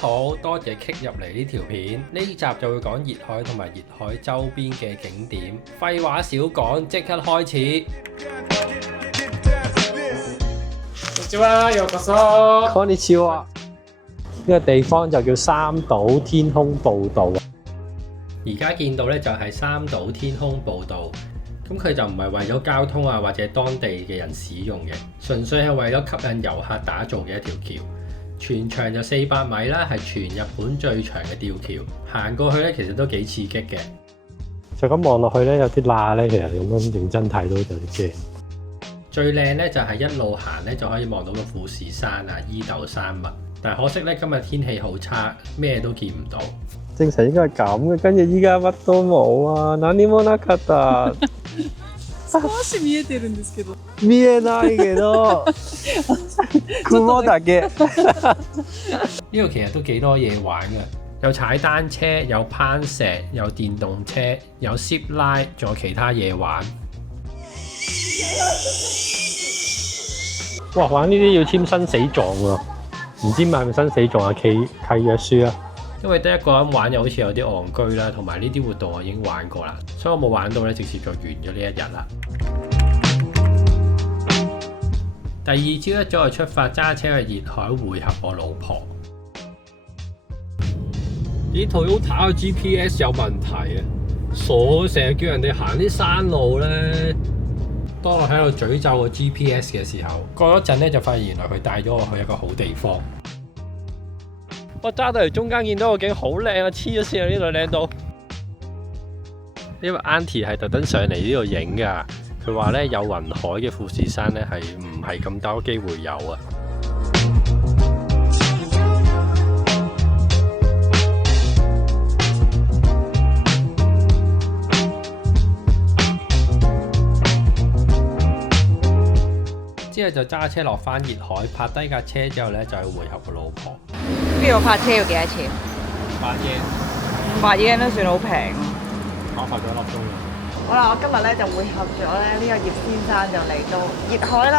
好，多謝 click 入嚟呢條片，呢集就會講熱海同埋熱海周邊嘅景點。廢話少講，即刻開始。こんにちは、ようこそ。こんにちは。呢個地方就叫三島天空步道。而家見到呢，就係三島天空步道。咁佢就唔係為咗交通啊或者當地嘅人使用嘅，純粹係為咗吸引遊客打造嘅一條橋。全長就400米啦，係全日本最長嘅吊橋。行過去咧，其實都幾刺激嘅。就咁望落去咧，有啲罅咧，其實咁樣認真睇到就有啲驚。最靚咧就係一路行咧就可以望到個富士山啊、伊豆山脈。但係可惜咧，今日天氣好差，咩都見唔到。正常應該係咁嘅，跟住依家乜都冇啊！何もなかった。少し見えてるんですけど。見えないけど。雲だけ。呢度其實都幾多嘢玩嘅，有踩單車，有攀石，有電動車，有 zip line， 仲有其他嘢玩。哇！玩呢啲要簽生死狀喎，唔知係咪生死狀啊？契約書啊？因為得一個人玩又好似有啲戇居啦，同埋呢啲活動我已經玩過啦，所以我冇玩到咧，直接就完咗呢一日啦。第二朝一早就出發揸車去熱海會合我老婆。咦，Toyota 嘅 GPS 有問題啊！傻，成日叫人哋行啲山路咧。當我喺度詛咒個 GPS 嘅時候，過咗陣咧就發現原來佢帶咗我去一個好地方。我揸到嚟中間見到個景好靚啊！黐咗線啊！呢度靚到，因為 Auntie 係特登上嚟呢度影㗎。佢話咧有雲海嘅富士山咧係唔係咁多機會有啊？之後就揸車落返熱海，泊低架車之後咧就去會合個老婆。呢度泊車要幾多錢？500 yen都算好平。我泊咗1粒鐘啦。好啦，我今日咧就會合咗咧呢個葉先生就嚟到熱海啦。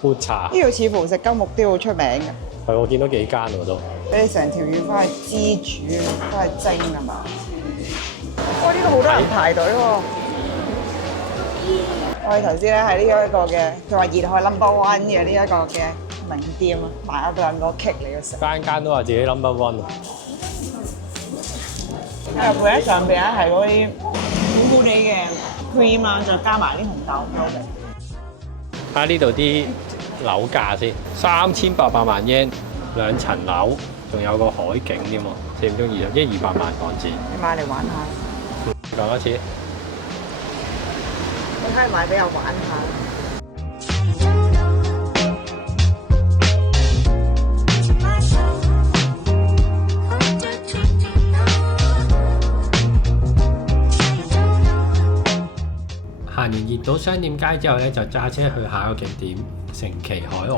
喝茶呢度似乎食金目雕好出名嘅。係，我見到幾間喎都。俾你成條魚翻去煎煮，翻去蒸係嘛？哇！呢度好多人排隊喎。我哋頭先咧喺呢一個嘅，佢話熱海 No.1 嘅呢一個嘅名店啊，買咗兩個 cake 嚟嘅食。間間都話自己 No.1 啊！佢喺上邊咧係嗰啲糊糊地嘅 cream 啊，再加埋啲紅豆好味。睇下呢度啲樓價先，3800萬 yen 2層樓，仲有個海景添喎，中唔中意啊？200萬港紙。你買嚟玩下。講多次。你可以買俾我玩下。行完熱島商店街之後咧，就揸車去下一個景點神奇海岸。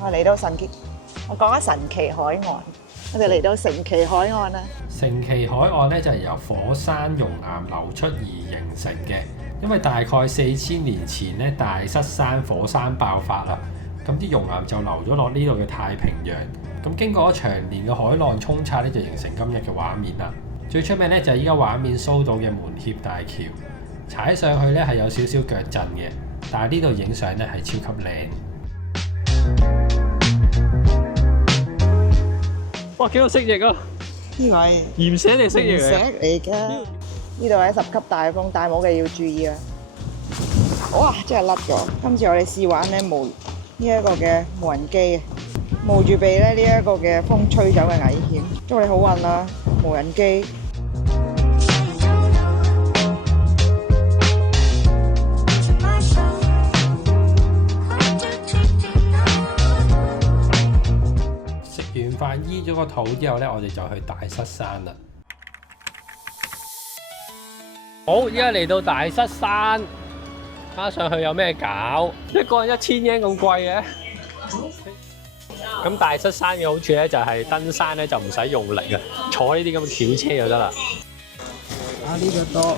我嚟到我講緊神奇海岸。我哋嚟到神奇海岸啦！神奇海岸咧就係由火山熔岩流出而形成嘅，因為大概4000年前咧大室山火山爆發啦，咁啲熔岩就流咗落呢度嘅太平洋，咁經過咗長年嘅海浪沖刷咧，就形成今日嘅畫面啦。最出名咧就係依家畫面 show 到嘅門脅大橋，踩上去咧係有少少腳震嘅，但係呢度影相咧係超級靚。哇！幾多蜥蜴啊？呢個係鹽蛇定蜥蜴嚟㗎？呢度係10級大風，戴帽嘅要注意啊！哇！真係甩咗。今次我哋試玩咧呢一個嘅無人機，冒住被咧呢一個嘅風吹走嘅危險。祝你好運啦，無人機！食完飯醫咗個肚之後咧，我哋就去大室山啦。好，依家嚟到大室山，加上去有咩搞？一個人1000 yen 咁貴嘅。咁大室山嘅好處咧，就係登山咧就唔使用力啊，坐呢啲咁嘅轎車就得啦。呢個多。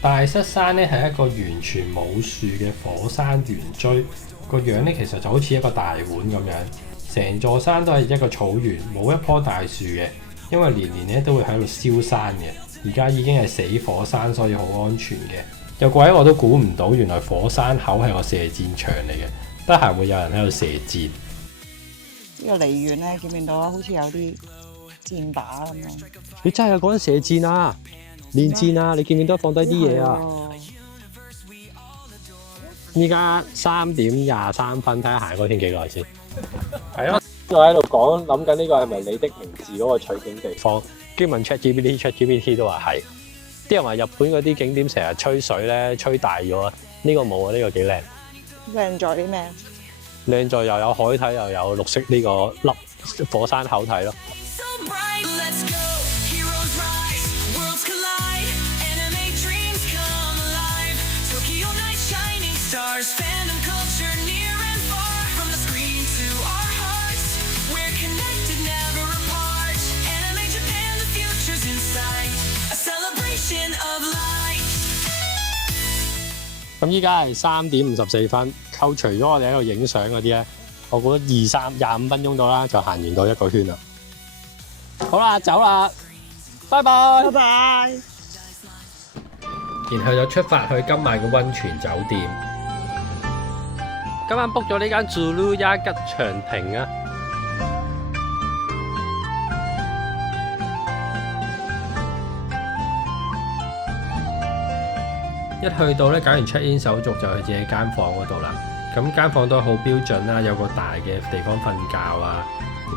大室山咧係一個完全冇樹嘅火山圓錐，個樣咧其實就好似一個大碗咁樣。成座山都係一個草原，冇一棵大樹嘅，因為年年咧都會喺度燒山嘅。而家已經係死火山，所以好安全嘅。有鬼我都估唔到，原來火山口係個射箭場嚟嘅，得閒會有人喺度射箭。呢個離遠咧，見唔見到啊？好似有啲箭靶咁樣。你真係有嗰陣射箭啊？練箭啊？你見唔見到放低啲嘢啊？依家3:23，睇下行嗰天幾耐先。係咯，我喺度講諗緊呢個係咪你的名字嗰個取景地方？跟住問 ChatGPT 都話係。啲人話日本嗰啲景點成日吹水咧，吹大咗。呢個冇啊，呢個幾靚。靚在啲咩？靚在又有海睇，又有綠色呢個粒火山口睇咯。咁依家係3:54，扣除咗我哋喺度影相嗰啲咧，我估25分鐘到啦，就行完到一個圈啦。好啦，走啦，拜拜。拜拜。然後就出發去今晚嘅溫泉酒店。今晚 book 咗呢間 Zuluya 吉祥亭啊。一去到咧，搞完 check in 手續就去自己間房嗰度啦。咁間房都好標準啦，有個大嘅地方瞓覺啊，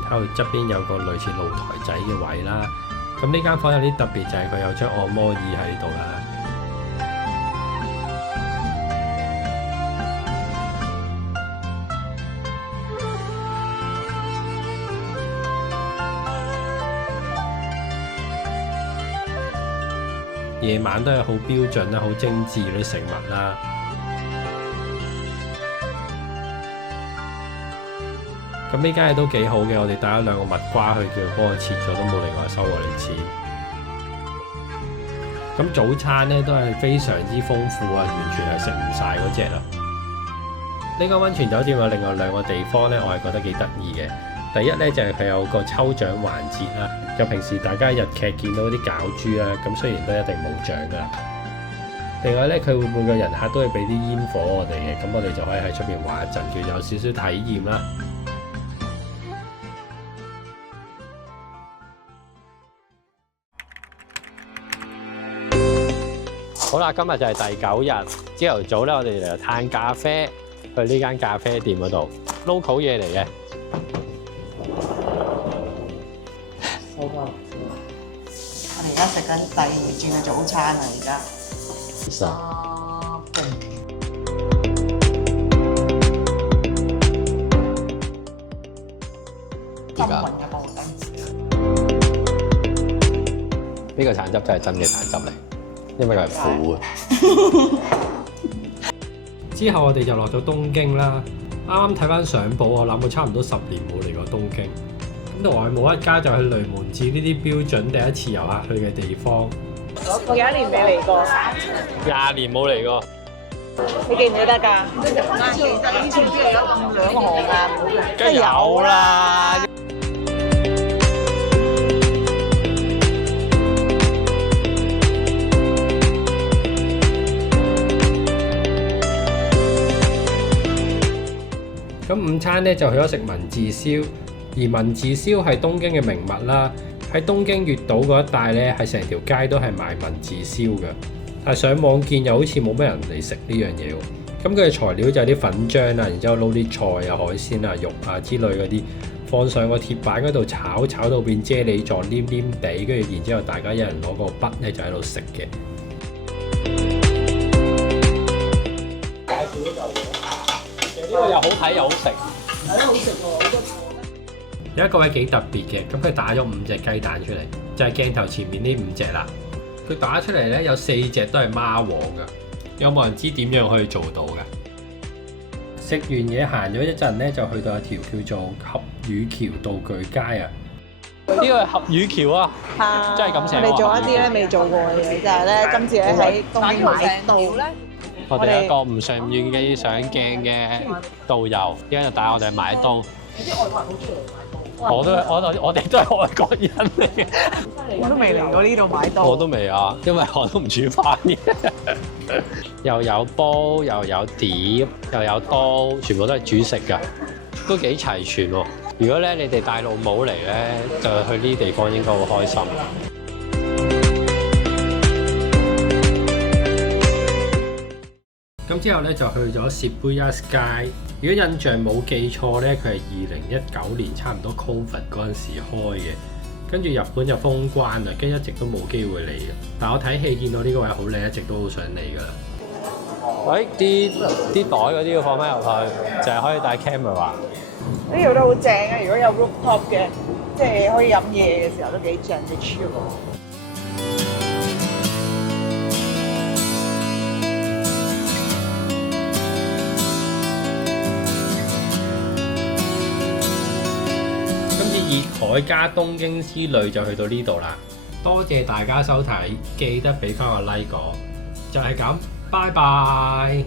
然後側邊有個類似露台仔嘅位啦。咁呢間房有啲特別就係佢有張按摩椅喺度啦。夜晚都係好標準啦，好精緻嗰啲食物啦。咁呢間嘢都幾好嘅，我哋帶咗2個蜜瓜去，叫佢幫我切咗，都冇另外收我哋錢。咁早餐咧都係非常之豐富啊，完全係食唔晒嗰隻啦。呢個溫泉酒店有另外2個地方咧，我係覺得幾得意嘅。第一咧就係佢有個抽獎環節啦，就平時大家日劇見到啲餃豬啦，咁雖然都一定冇獎噶。另外咧，佢會每個人客都會俾啲煙火我哋嘅，咁我哋就可以喺出邊玩一陣，叫有少少體驗啦。好啦，今日就係第9日，朝頭早咧，我哋嚟嘆咖啡，去呢間咖啡店嗰度 ，local 嘢嚟嘅。我哋而家食緊第2轉嘅早餐啊！而家金雲嘅布丁，呢個橙汁真係真嘅橙汁嚟，因為佢係苦嘅。之後我哋就落咗東京啦。啱啱睇翻相簿，我諗我差唔多10年冇嚟過東京。咁同外冇一家就去雷門寺呢啲標準第一次遊客去嘅地方。我幾多年未嚟過？20年冇嚟過。你記唔記得㗎？以前邊度有咁兩行㗎？梗係有啦。咁午餐咧就去咗食文字燒，而文字燒係東京嘅名物啦。喺東京月島嗰一帶咧，係成條街都係賣文字燒嘅。但係上網見又好似冇咩人嚟食呢樣嘢喎。咁佢嘅材料就係啲粉漿啊，然之後撈啲菜啊、海鮮啊、肉啊之類嗰啲，放上個鐵板嗰度炒，炒到變啫喱狀黏黏地，跟住然之後大家一人攞個筆咧就喺度食嘅。呢個又好睇又好食，係都好食喎，好多菜。有一個位幾特別嘅，咁佢打咗5隻雞蛋出嚟，就係鏡頭前面呢5隻啦。佢打出嚟咧有4隻都係孖黃㗎，有冇人知點樣可以做到㗎？食完嘢行咗一陣咧，就去到一條叫做合羽橋道具街啊。呢個係合羽橋啊，真係咁寫。我哋做一啲咧未做過嘅嘢，就係咧今次咧喺東京買刀咧。我哋一個唔上願機上鏡嘅導遊，依家就帶我哋買刀。我哋都係外國人嚟嘅。我都未嚟過呢度買刀。我都未啊，因為我都唔煮飯嘅。又有煲，又有碟，又有刀，全部都係煮食㗎，都幾齊全喎。如果咧你哋帶老母嚟咧，就去呢啲地方應該好開心。咁之後咧就去咗Shibuya Sky。如果印象冇記錯咧，佢係2019年差唔多 Covid 嗰陣時開嘅。跟住日本就封關啦，跟住一直都冇機會嚟嘅。但我睇戲見到呢個位好靚，一直都好想嚟㗎啦。喂，啲袋嗰啲要放翻入去，就係可以帶 camera。呢度都好正啊！如果有 rooftop 嘅，即係可以飲嘢嘅時候都幾正，幾 chill。熱海加東京之旅就去到呢度啦，多謝大家收睇，記得俾翻個 like 我，就係咁，拜拜。